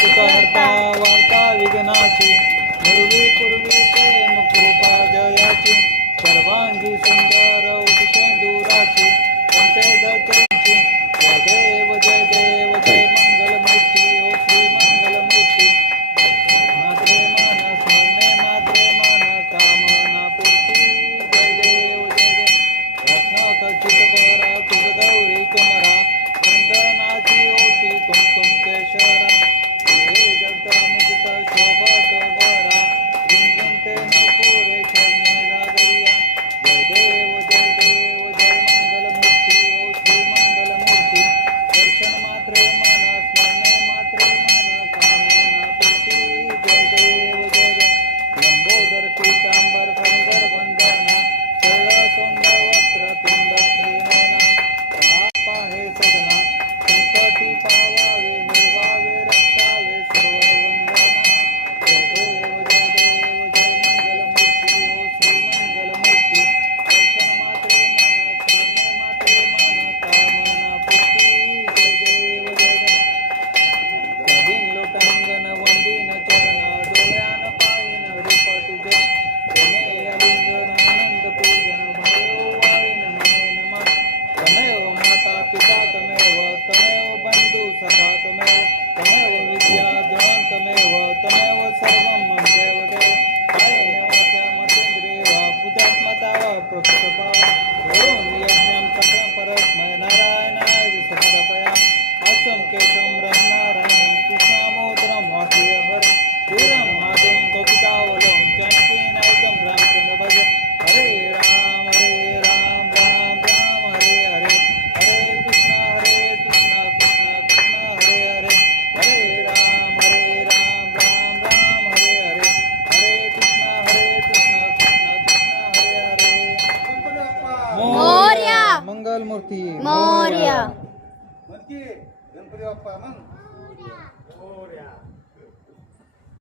दुःखहर्ता वार्ता विघ्नाची पूर्वी पूर्वी प्रेम कृपा जयाची सर्वांगी सुंदर उदिशेंदुराची कंठे दत्ताची जय देव जय देव जय मंगलमूर्ती ओ श्री मंगलमूर्ती मात्रे मन स्मरणे मात्रे मन कामना पूर्ती जय देव जय देव रत्नाखचित परा तुझ गौरी कुमरा चंदनाची ओटी कुमकुम केशरा तुझे जगता मुकुट शोभत बरा गुंजनते नुपुरे चरणी घागरिया जय देव जय देव जय मंगलमूर्ती ओ श्री मंगलमूर्ती दर्शन मात्रे मन स्मरणे मात्रे मन कामना पूर्ती जय देव जय देव लंबोदर पीतांबर खंडर वंदना चळ सौंदर वक्र तुंड श्रीनयना पाहे सदना संकटी पावावे निर्वावे रक्षावे सर्व वंदना जय देव जय देव जय मंगलमूर्ती ओ श्री मंगलमूर्ती दर्शन मात्रे मन स्मरणे मात्रे मन कामना पूर्ती जय देव जय देव कधीन लोटांगण वंदीन चरण डोळ्यान पाहिन रूप तुझे प्रेमे अलिंगन आनंद पूजन भयो वाळीन मनेन मा तमेव माता पिता तमेव तमेव बंधू सखा तमेव विद्या द्रोण तमेव सर्वं मम देव देव कायेन वाचा मतेन्द्रिय वा बुद्धात्मता वा प्रकृतता वा करोमि यज्ञं सकलं परस्मै नारायणाय समर्पयामि अच्चं केशवं नारायणं कृष्णामोदरं वाक्यहर शूरं माधवं गोपिकावलं जानकीनायकं रामचन्द्र भज हरे राम राम राम हरे हरे हरे कृष्ण कृष्ण कृष्ण हरे हरे हरे राम राम राम हरे हरे हरे कृष्ण कृष्ण कृष्ण हरे हरे मोरया मंगल मूर्ती मोरया गणपती बाप्पा मग